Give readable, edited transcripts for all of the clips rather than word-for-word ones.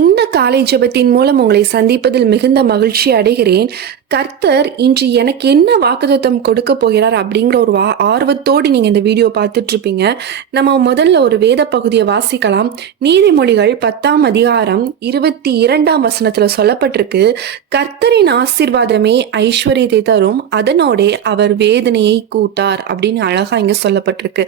இந்த காலை ஜெபத்தின் மூலம் உங்களை சந்திப்பதில் மிகுந்த மகிழ்ச்சி அடைகிறேன். கர்த்தர் இன்று எனக்கு என்ன வாக்குத்தத்தம் கொடுக்க போகிறார் அப்படிங்கிற ஒரு ஆர்வத்தோடு நீங்கள் இந்த வீடியோ பார்த்துட்டு இருப்பீங்க. நம்ம முதல்ல ஒரு வேத பகுதியை வாசிக்கலாம். நீதிமொழிகள் 10ஆம் அதிகாரம் 22ஆம் வசனத்தில் சொல்லப்பட்டிருக்கு, கர்த்தரின் ஆசீர்வாதமே ஐஸ்வர்யத்தை தரும், அதனோடே அவர் வேதனையை கூட்டார் அப்படின்னு அழகா இங்க சொல்லப்பட்டிருக்கு.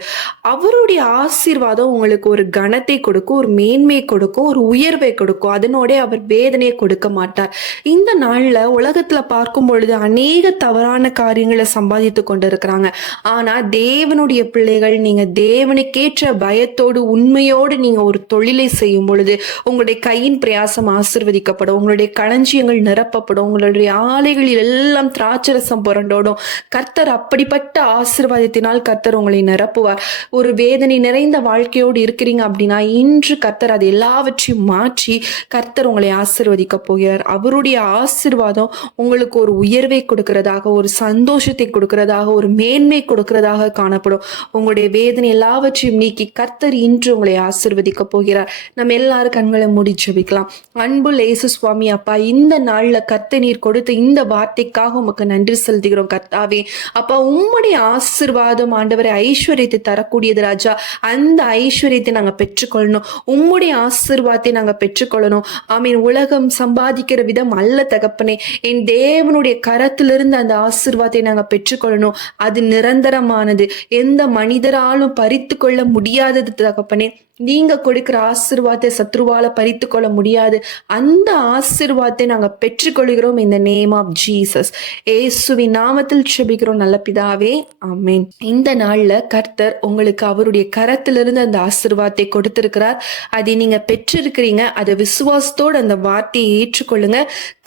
அவருடைய ஆசீர்வாதம் உங்களுக்கு ஒரு கனத்தை கொடுக்கும், ஒரு மேன்மை கொடுக்கும், ஒரு உயர்வை கொடுக்கும். அதனோட அவர் வேதனையை கொடுக்க மாட்டார். இந்த நாள்ல உலகத்துல பார்க்கும் பொழுது அநேக தவறான காரியங்களை சம்பாதித்து கொண்டிருக்கிறாங்க. ஆனா தேவனுடைய பிள்ளைகள், நீங்க தேவனுக்கேற்ற பயத்தோடு உண்மையோடு நீங்க ஒரு தொழிலை செய்யும் பொழுது உங்களுடைய கையின் பிரயாசம் ஆசீர்வதிக்கப்படும், உங்களுடைய களஞ்சியங்கள் நிரப்பப்படும், உங்களுடைய ஆலைகளில் எல்லாம் திராட்சரசம் புரண்டோடும். கர்த்தர் அப்படிப்பட்ட ஆசீர்வாதத்தினால் கர்த்தர் உங்களை நிரப்புவார். ஒரு வேதனை நிறைந்த வாழ்க்கையோடு இருக்கிறீங்க அப்படின்னா இன்று கர்த்தர் அது எல்லாவற்றையும் மாற்றி கர்த்தர் உங்களை ஆசீர்வதிக்க போகிறார். அவருடைய ஆசீர்வாதம் உங்களுக்கு ஒரு உயர்வை கொடுக்கிறதாக, ஒரு சந்தோஷத்தை கொடுக்கிறதாக, ஒரு மேன்மை கொடுக்கிறதாக காணப்படும். உங்களுடைய வேதனை எல்லாவற்றையும் நீக்கி கர்த்தர் இன்று உங்களை ஆசீர்வதிக்க போகிறார். நம்ம எல்லாரும் கண்களை மூடி ஜெபிக்கலாம். அன்பு இயேசு சுவாமி அப்பா, இந்த நாள்ல கர்த்தர் நீர் கொடுத்த இந்த வார்த்தைக்காக உமக்கு நன்றி செலுத்துகிறோம் கர்த்தாவே. அப்பா, உம்முடைய ஆசீர்வாதம் ஆண்டவரை ஐஸ்வர்யத்தை தரக்கூடியது ராஜா. அந்த ஐஸ்வர்யத்தை நாங்க பெற்றுக்கொள்ளணும், உம்முடைய ஆசீர்வாதத்தை நாங்க பெற்றுக்கொள்ளணும். ஆமீன். உலகம் சம்பாதிக்கிற விதம் அல்ல தகப்பனே, என் தேவனுடைய கரத்திலிருந்து அந்த ஆசீர்வாதத்தை நாங்க பெற்றுக்கொள்ளணும். அது நிரந்தரமானது, எந்த மனிதராலும் பறித்து கொள்ள முடியாதது தகப்பனே. நீங்க கொடுக்கிற ஆசீர்வாதத்தை சத்ருவால பறித்து கொள்ள முடியாது. அந்த ஆசீர்வாதத்தை நாங்க பெற்றுக்கொள்கிறோம். இந்த நேம் ஆஃப் ஜீசஸ், இயேசுவின் நாமத்தில் ஜெபிக்கிறோம் நல்ல பிதாவே, ஆமென். இந்த நாள்ல கர்த்தர் உங்களுக்கு அவருடைய கரத்திலிருந்து அந்த ஆசீர்வாதத்தை கொடுத்திருக்கிறார். அதை நீங்க பெற்றிருக்கிறீங்க. அதை விசுவாசத்தோடு அந்த வார்த்தையை ஏற்றுக்கொள்ளுங்க.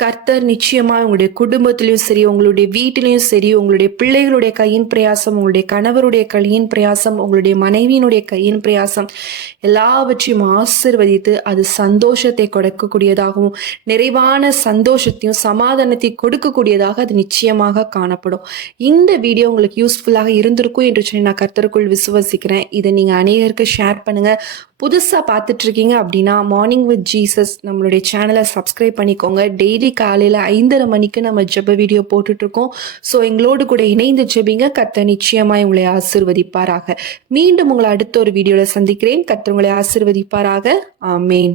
கர்த்தர் நிச்சயமா உங்களுடைய குடும்பத்திலையும் சரி, உங்களுடைய வீட்டிலையும் சரி, உங்களுடைய பிள்ளைகளுடைய கையின் பிரயாசம், உங்களுடைய கணவருடைய கையின் பிரயாசம், உங்களுடைய மனைவியினுடைய கையின் பிரயாசம் எல்லாவற்றையும் ஆசீர்வதித்து அது சந்தோஷத்தை கொடுக்கக்கூடியதாகவும் நிறைவான சந்தோஷத்தையும் சமாதானத்தையும் கொடுக்கக்கூடியதாக அது நிச்சயமாக காணப்படும். இந்த வீடியோ உங்களுக்கு யூஸ்ஃபுல்லாக இருந்திருக்கும் என்று சொல்லி நான் கர்த்தருக்குள் விசுவசிக்கிறேன். இதை நீங்கள் அநேகருக்கு ஷேர் பண்ணுங்க. புதுசாக பார்த்துட்டு இருக்கீங்க அப்படின்னா மார்னிங் வித் ஜீசஸ் நம்மளுடைய சேனலை சப்ஸ்கிரைப் பண்ணிக்கோங்க. டெய்லி காலையில் 5:30 மணிக்கு நம்ம ஜெப வீடியோ போட்டுட்ருக்கோம். ஸோ எங்களோடு கூட இணைந்து ஜெபிங்க. கர்த்தர் நிச்சயமாக உங்களை ஆசீர்வதிப்பாராக. மீண்டும் உங்களை அடுத்த ஒரு வீடியோவில் சந்திக்கிறேன். கர்த்தர் உங்களை ஆசீர்வதிப்பாராக. ஆமேன்.